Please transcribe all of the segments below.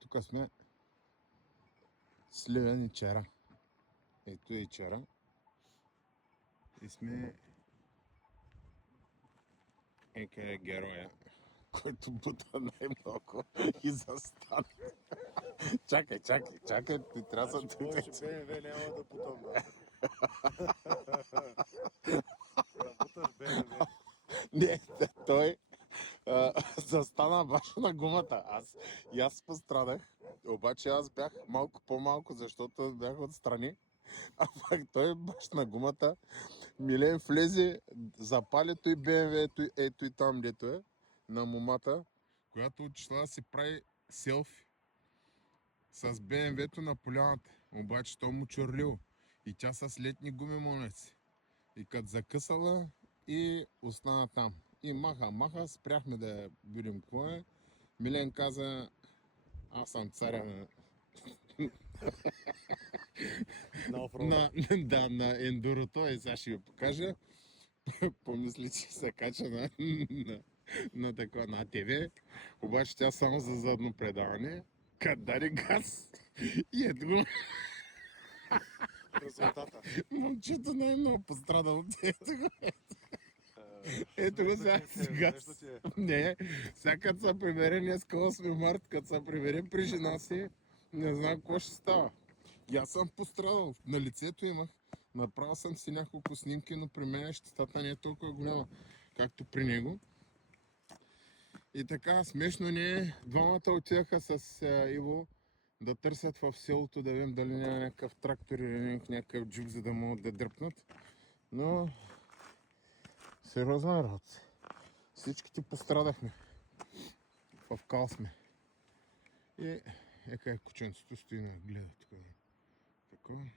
Тук сме Сливен и Чара. Ето е Чара. И сме къде е героя, който бута най-много и застане. Чакай, ти трябва да... Повече БМВ няма да бутам. Да буташ БМВ. Не, той застана баш на гумата. Аз пострадах, обаче аз бях малко по-малко, защото бях отстрани. А пак той баш на гумата. Милен влезе, запали той БМВ-то, ето и там, дето е, на момата, която отишла да си прави селфи с БМВ-то на поляната. Обаче то му чорлило. И тя с летни гуми монеци. И като закъсала и остана там. И маха, спряхме да видим какво е. Милен каза, аз съм царя На офрода. на ендурото и сега ще ви покажа. Помисли, че се кача на такова на АТВ, обаче тя само за задно предаване. Като даде газ и ето го, Резултата. момчето най-много пострадало. Ето го сега с газ. Не, сега като се прибере днеска 8 март, като се прибере при жена си, не знам какво ще става. И аз съм пострадал, на лицето имах. Направил съм си няколко снимки, но при мен щетата не е толкова голяма, както при него. И така, смешно не е. Двамата отидаха с Иво да търсят в селото, да видим дали няма някакъв трактор или някакъв джип, за да могат да дръпнат. Но сериозна работа. Всичките пострадахме. В кал сме. И ека кученцето стои на гледа тук. Такова.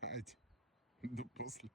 Хайде, до после.